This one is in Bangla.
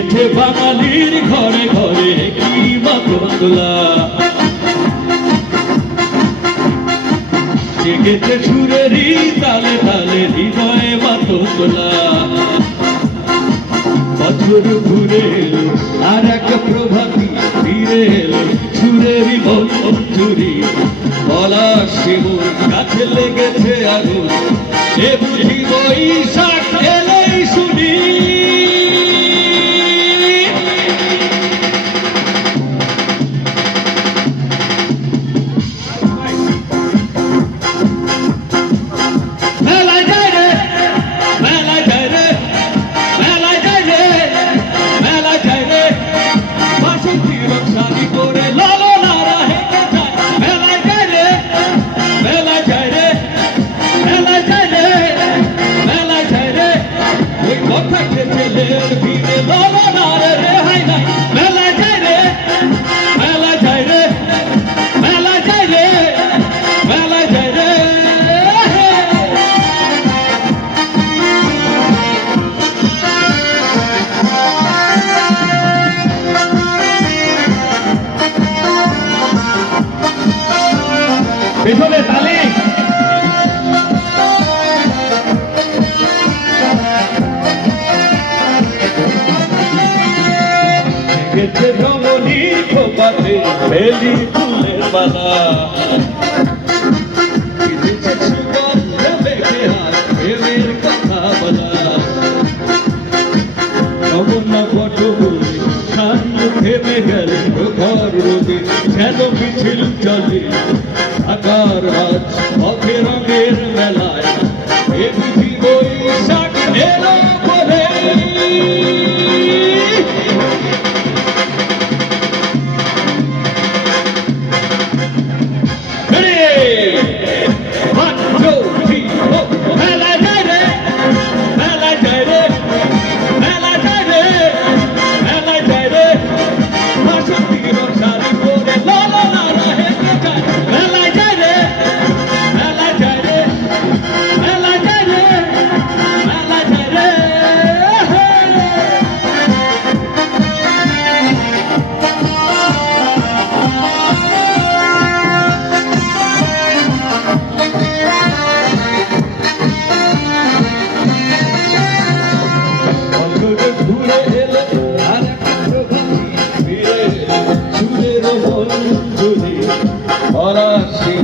গেছে বাঙালির ঘরে ঘরে মাতলা। জেগেছে সুরেরই তালে তালে হৃদয়ে মাতলা। বছর ঘুরে এলো, আর এক প্রভাতী ফিরে এলো সুরেরই বলা শিবুর কাছে লেগেছে আগুন, সে বুঝি বৈশাখে পিছনে তালি। গেছে ধমনি খোপাতে বেলি ফুলের মালা। গেল ঘর রোগে যেন মিছিল চলে। ঢাকার আজ পথে রঙের মেলায়। এ বুঝি বৈশাখ এলো Quiero রোহন জুড়ে ফরাসি